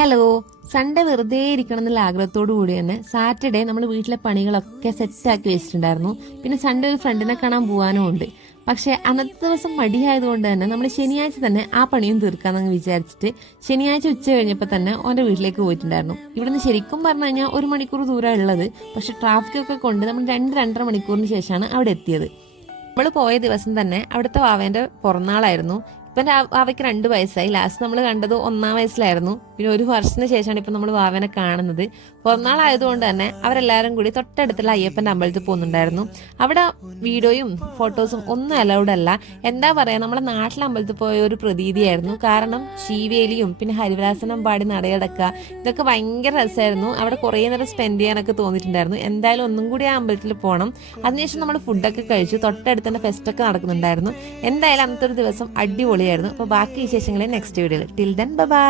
Hello. Sunday വെറുതെ ഇരിക്കണം എന്നുള്ള ആഗ്രഹത്തോടു കൂടി തന്നെ സാറ്റർഡേ നമ്മൾ വീട്ടിലെ പണികളൊക്കെ സെറ്റാക്കി വെച്ചിട്ടുണ്ടായിരുന്നു. പിന്നെ സൺഡേ ഒരു ഫ്രണ്ടിനെ കാണാൻ പോകാനും ഉണ്ട്. പക്ഷേ അന്നത്തെ ദിവസം മടിയായതുകൊണ്ട് തന്നെ നമ്മൾ ശനിയാഴ്ച തന്നെ ആ പണിയും തീർക്കാമെന്ന് വിചാരിച്ചിട്ട് ശനിയാഴ്ച ഉച്ച കഴിഞ്ഞപ്പോൾ തന്നെ ഓൻ്റെ വീട്ടിലേക്ക് പോയിട്ടുണ്ടായിരുന്നു. ഇവിടുന്ന് ശരിക്കും പറഞ്ഞു കഴിഞ്ഞാൽ 1 മണിക്കൂർ ദൂരം ഉള്ളത്. പക്ഷെ ട്രാഫിക്കൊക്കെ കൊണ്ട് നമ്മൾ 2-2.5 മണിക്കൂറിന് ശേഷമാണ് അവിടെ എത്തിയത്. നമ്മൾ പോയ ദിവസം തന്നെ അവിടുത്തെ വാവേൻ്റെ പിറന്നാളായിരുന്നു. ഇപ്പം വാവയ്ക്ക് 2 വയസ്സായി. ലാസ്റ്റ് നമ്മൾ കണ്ടത് 1-ാം വയസ്സിലായിരുന്നു. പിന്നെ 1 വർഷത്തിന് ശേഷമാണ് ഇപ്പം നമ്മൾ വാവനെ കാണുന്നത്. പിറന്നാളായതുകൊണ്ട് തന്നെ അവരെല്ലാവരും കൂടി തൊട്ടടുത്തുള്ള അയ്യപ്പൻ്റെ അമ്പലത്തിൽ പോകുന്നുണ്ടായിരുന്നു. അവിടെ വീഡിയോയും ഫോട്ടോസും ഒന്നും അലൗഡ് അല്ല. എന്താ പറയുക, നമ്മുടെ നാട്ടിലെ അമ്പലത്തിൽ പോയ ഒരു പ്രതീതിയായിരുന്നു. കാരണം ശീവേലിയും പിന്നെ ഹരിവരാസനം പാടി നടയടക്കുക, ഇതൊക്കെ ഭയങ്കര രസമായിരുന്നു. അവിടെ കുറേ നേരം സ്പെൻഡ് ചെയ്യാനൊക്കെ തോന്നിയിട്ടുണ്ടായിരുന്നു. എന്തായാലും ഒന്നും കൂടി ആ അമ്പലത്തിൽ പോകണം. അതിനുശേഷം നമ്മൾ ഫുഡൊക്കെ കഴിച്ചു. തൊട്ടടുത്ത് തന്നെ ഫെസ്റ്റൊക്കെ നടക്കുന്നുണ്ടായിരുന്നു. എന്തായാലും അന്നത്തെ ഒരു ദിവസം അടിപൊളിയായിരുന്നു. അപ്പോൾ ബാക്കി വിശേഷങ്ങളെ നെക്സ്റ്റ് വീഡിയോയിൽ. Till then bye.